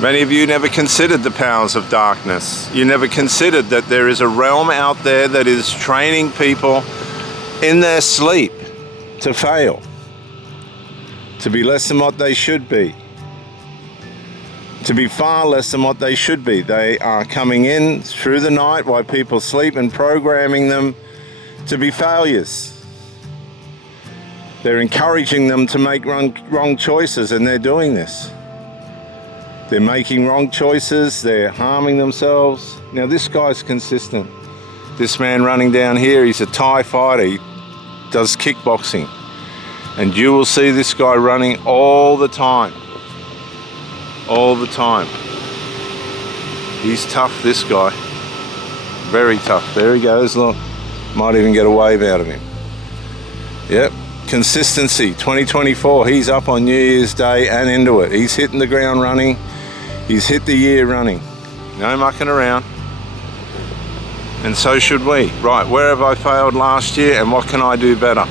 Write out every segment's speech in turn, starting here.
Many of you never considered the powers of darkness. You never considered that there is a realm out there that is training people in their sleep to fail, to be less than what they should be, to be far less than what they should be. They are coming in through the night while people sleep and programming them to be failures. They're encouraging them to make wrong choices, and they're doing this. They're making wrong choices, they're harming themselves. Now this guy's consistent. This man running down here, he's a Thai fighter, he does kickboxing. And you will see this guy running all the time. All the time. He's tough, this guy. Very tough. There he goes, look. Might even get a wave out of him. Yep. Consistency, 2024, he's up on New Year's Day and into it. He's hitting the ground running. He's hit the year running. No mucking around. And so should we. Right, where have I failed last year and what can I do better?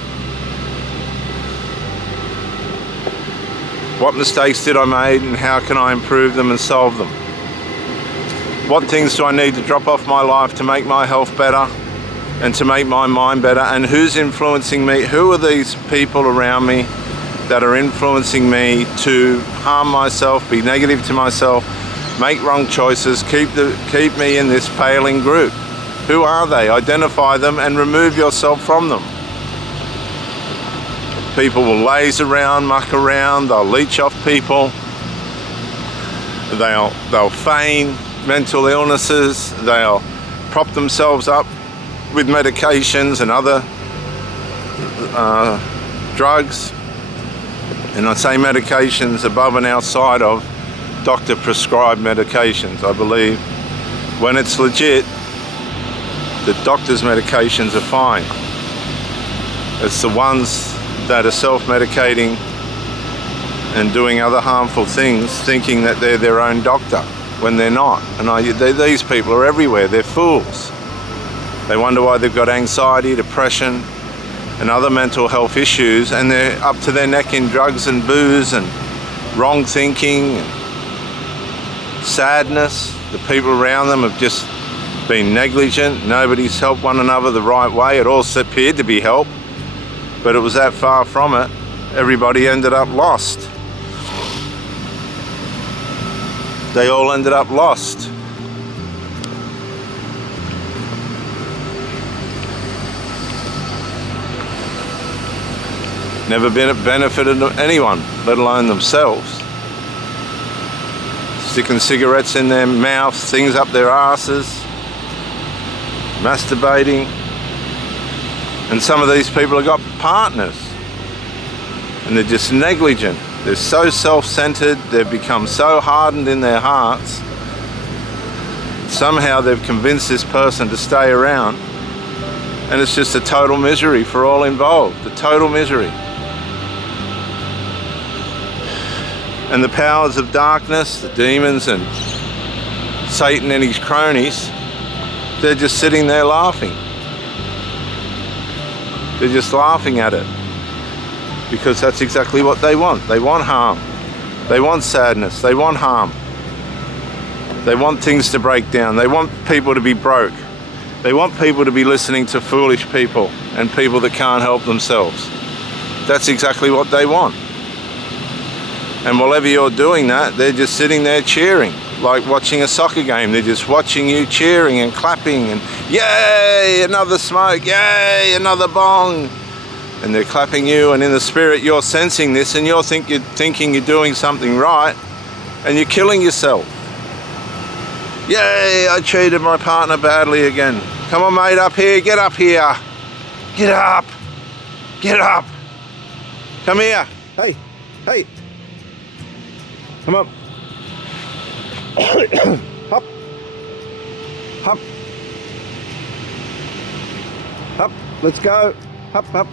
What mistakes did I make and how can I improve them and solve them? What things do I need to drop off my life to make my health better and to make my mind better? And who's influencing me? Who are these people around me that are influencing me to harm myself, be negative to myself, make wrong choices, keep me in this failing group? Who are they? Identify them and remove yourself from them. People will laze around, muck around, they'll leech off people, they'll feign mental illnesses, they'll prop themselves up with medications and other drugs. And I say medications above and outside of doctor prescribed medications. I believe when it's legit, the doctor's medications are fine. It's the ones that are self-medicating and doing other harmful things, thinking that they're their own doctor when they're not. And these people are everywhere. They're fools. They wonder why they've got anxiety, depression, and other mental health issues, and they're up to their neck in drugs and booze and wrong thinking and sadness. The people around them have just been negligent. Nobody's helped one another the right way. It all appeared to be help, but it was that far from it. Everybody ended up lost. They all ended up lost. Never benefited anyone, let alone themselves. Sticking cigarettes in their mouths, things up their asses, masturbating. And some of these people have got partners and they're just negligent. They're so self-centered, they've become so hardened in their hearts. Somehow they've convinced this person to stay around, and it's just a total misery for all involved, a total misery. And the powers of darkness, the demons and Satan and his cronies, they're just sitting there laughing. They're just laughing at it because that's exactly what they want. They want harm. They want sadness. They want harm. They want things to break down. They want people to be broke. They want people to be listening to foolish people and people that can't help themselves. That's exactly what they want. And whenever you're doing that, they're just sitting there cheering, like watching a soccer game. They're just watching you cheering and clapping and yay, another smoke, yay, another bong. And they're clapping you, and in the spirit you're sensing this and you're thinking you're doing something right, and you're killing yourself. Yay, I treated my partner badly again. Come on mate, up here, get up here. Get up, get up. Come here, hey, hey. Come up. Hop. Hop. Hop. Let's go. Hop, hop.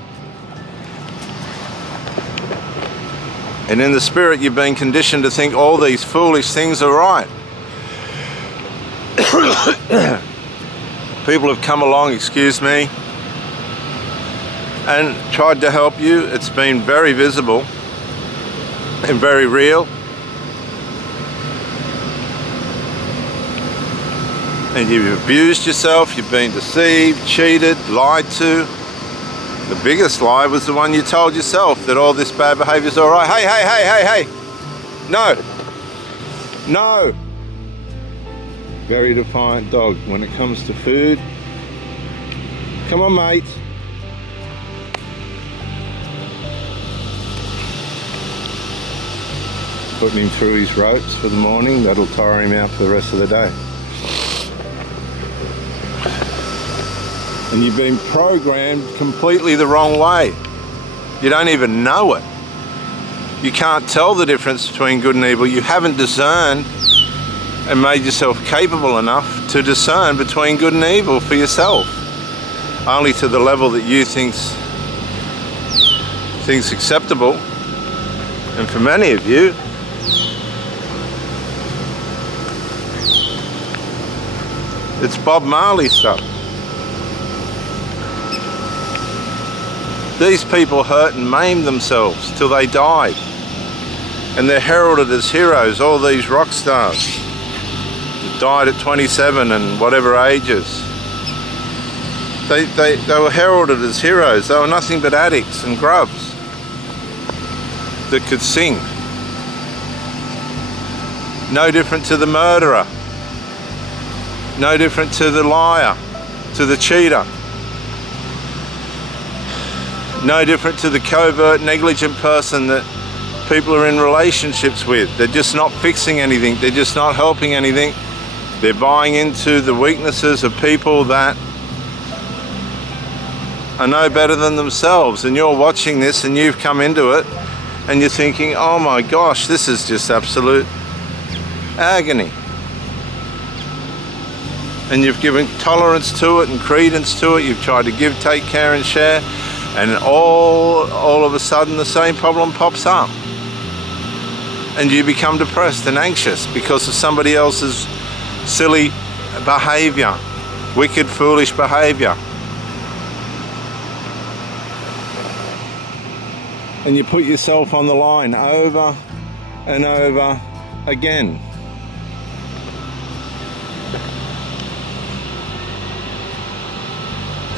And in the spirit, you've been conditioned to think all these foolish things are right. People have come along, excuse me, and tried to help you. It's been very visible and very real. and you've abused yourself, you've been deceived, cheated, lied to. The biggest lie was the one you told yourself, that all this bad behavior is all right. Hey, hey, hey, hey, hey. No. No. Very defiant dog when it comes to food. Come on, mate. Putting him through his ropes for the morning. That'll tire him out for the rest of the day. And you've been programmed completely the wrong way. You don't even know it. You can't tell the difference between good and evil. You haven't discerned and made yourself capable enough to discern between good and evil for yourself. Only to the level that you think's acceptable. And for many of you, it's Bob Marley stuff. These people hurt and maimed themselves till they died. And they're heralded as heroes, all these rock stars that died at 27 and whatever ages. They were heralded as heroes. They were nothing but addicts and grubs that could sing. No different to the murderer. No different to the liar, to the cheater. No different to the covert, negligent person that people are in relationships with. They're just not fixing anything. They're just not helping anything. They're buying into the weaknesses of people that are no better than themselves. And you're watching this and you've come into it and you're thinking, oh my gosh, this is just absolute agony. And you've given tolerance to it and credence to it. You've tried to give, take care and share. And all of a sudden the same problem pops up. And you become depressed and anxious because of somebody else's silly behavior, wicked, foolish behavior. And you put yourself on the line over and over again.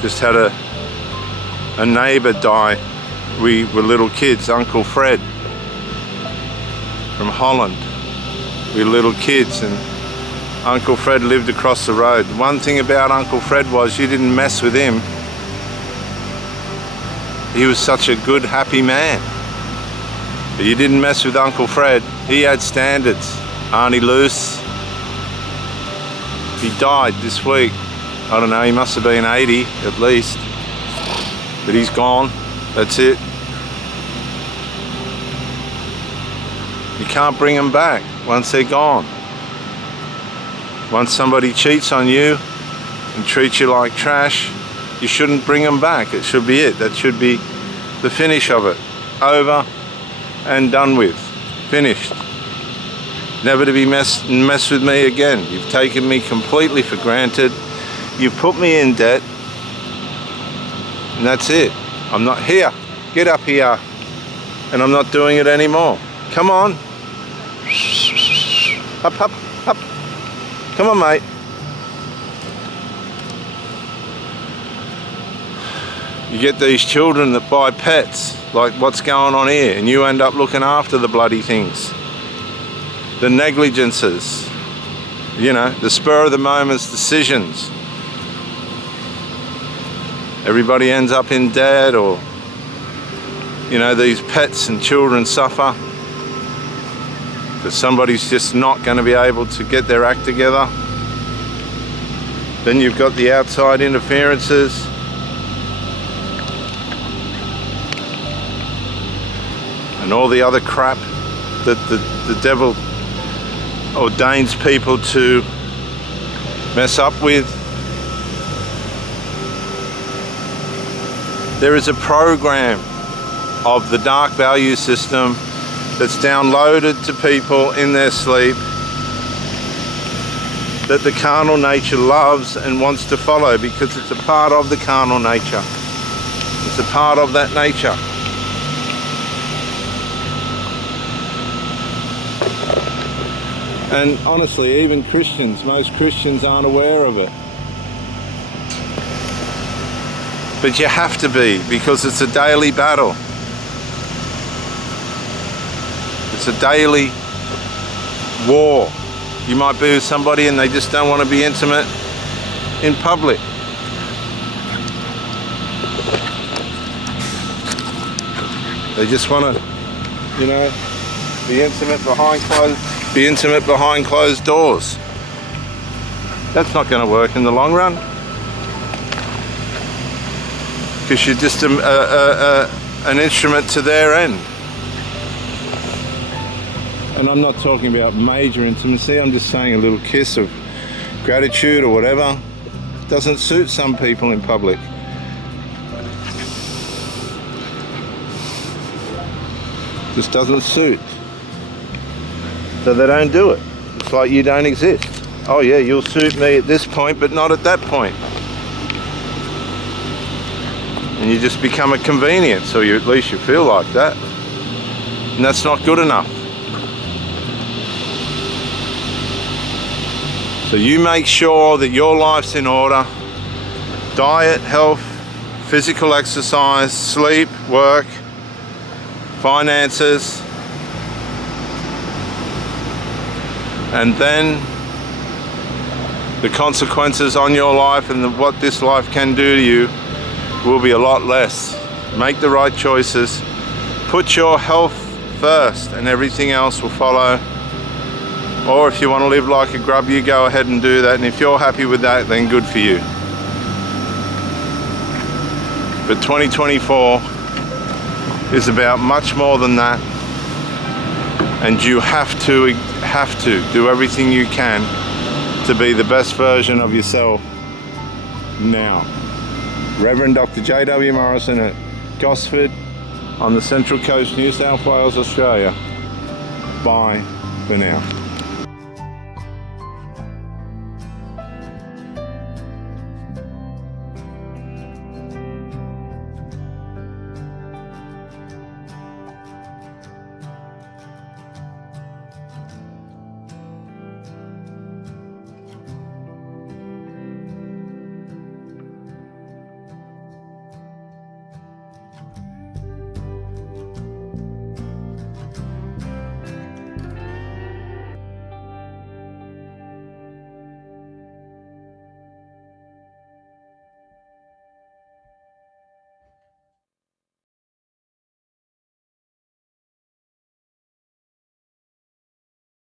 Just had a neighbour die. We were little kids, Uncle Fred from Holland. We were little kids and Uncle Fred lived across the road. One thing about Uncle Fred was you didn't mess with him. He was such a good, happy man. But you didn't mess with Uncle Fred. He had standards. Aren't he loose? He died this week. I don't know, he must have been 80 at least. But he's gone. That's it. You can't bring them back once they're gone. Once somebody cheats on you and treats you like trash, you shouldn't bring them back. It should be it. That should be the finish of it. Over and done with. Finished. Never to be mess with me again. You've taken me completely for granted. You've put me in debt. And that's it. I'm not here. Get up here. And I'm not doing it anymore. Come on. Up, up, up. Come on, mate. You get these children that buy pets, like what's going on here, and you end up looking after the bloody things. The negligences, you know, the spur of the moment's decisions. Everybody ends up in debt, or, you know, these pets and children suffer because somebody's just not going to be able to get their act together. Then you've got the outside interferences. And all the other crap that the devil ordains people to mess up with. There is a program of the dark value system that's downloaded to people in their sleep that the carnal nature loves and wants to follow because it's a part of the carnal nature. It's a part of that nature. And honestly, even Christians, most Christians aren't aware of it. But you have to be, because it's a daily battle. It's a daily war. You might be with somebody and they just don't want to be intimate in public. They just want to, you know, be intimate behind closed doors. That's not going to work in the long run, because you're just an instrument to their end. And I'm not talking about major intimacy, I'm just saying a little kiss of gratitude or whatever doesn't suit some people in public. Just doesn't suit. So they don't do it. It's like you don't exist. Oh yeah, you'll suit me at this point, but not at that point. And you just become a convenience, or at least you feel like that. And that's not good enough. So you make sure that your life's in order. Diet, health, physical exercise, sleep, work, finances. And then the consequences on your life and what this life can do to you will be a lot less. Make the right choices. Put your health first and everything else will follow. Or if you want to live like a grub, you go ahead and do that. And if you're happy with that, then good for you. But 2024 is about much more than that. And you have to do everything you can to be the best version of yourself now. Reverend Dr. J.W. Morrison at Gosford on the Central Coast, New South Wales, Australia. Bye for now.